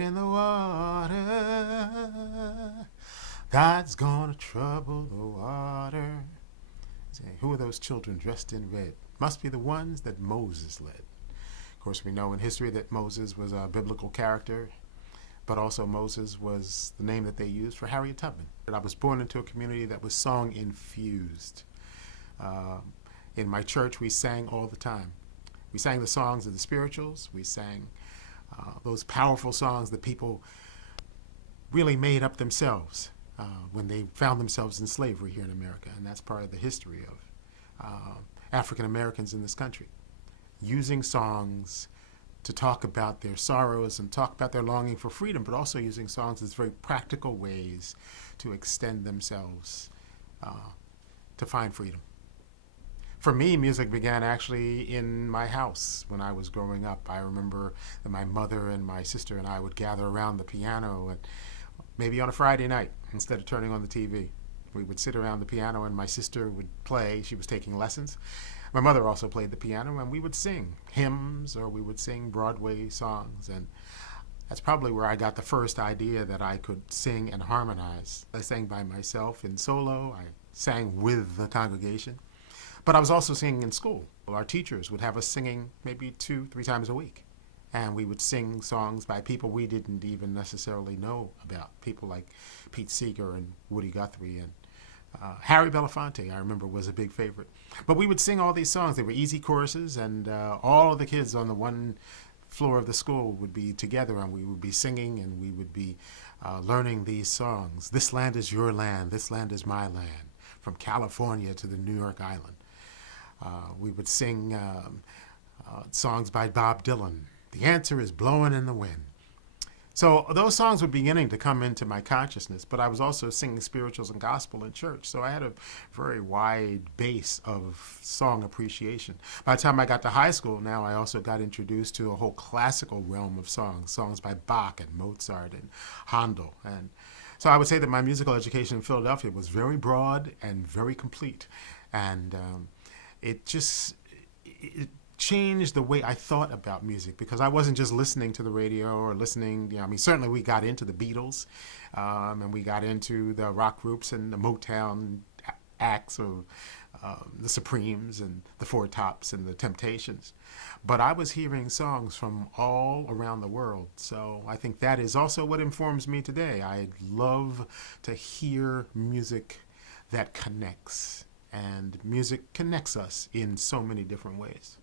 wade in the water. God's gonna trouble the water. Say, who are those children dressed in red? Must be the ones that Moses led. Of course, we know in history that Moses was a biblical character, but also Moses was the name that they used for Harriet Tubman. I was born into a community that was song infused. In my church, we sang all the time. We sang the songs of the spirituals. We sang those powerful songs that people really made up themselves when they found themselves in slavery here in America. And that's part of the history of African Americans in this country, using songs to talk about their sorrows and talk about their longing for freedom, but also using songs as very practical ways to extend themselves to find freedom. For me, music began actually in my house when I was growing up. I remember that my mother and my sister and I would gather around the piano, and maybe on a Friday night, instead of turning on the TV, we would sit around the piano and my sister would play. She was taking lessons. My mother also played the piano, and we would sing hymns or we would sing Broadway songs. And that's probably where I got the first idea that I could sing and harmonize. I sang by myself in solo. I sang with the congregation. But I was also singing in school. Our teachers would have us singing maybe 2-3 times a week. And we would sing songs by people we didn't even necessarily know about. People like Pete Seeger and Woody Guthrie and Harry Belafonte, I remember, was a big favorite. But we would sing all these songs. They were easy choruses, and all of the kids on the one floor of the school would be together, and we would be singing, and we would be learning these songs. This land is your land. This land is my land. From California to the New York Island. We would sing songs by Bob Dylan. The answer is blowing in the wind. So those songs were beginning to come into my consciousness, but I was also singing spirituals and gospel in church. So I had a very wide base of song appreciation. By the time I got to high school, now I also got introduced to a whole classical realm of songs by Bach and Mozart and Handel. And so I would say that my musical education in Philadelphia was very broad and very complete. And it changed the way I thought about music, because I wasn't just listening to the radio or listening, certainly we got into the Beatles and we got into the rock groups and the Motown acts of the Supremes and the Four Tops and the Temptations. But I was hearing songs from all around the world. So I think that is also what informs me today. I love to hear music that connects. And music connects us in so many different ways.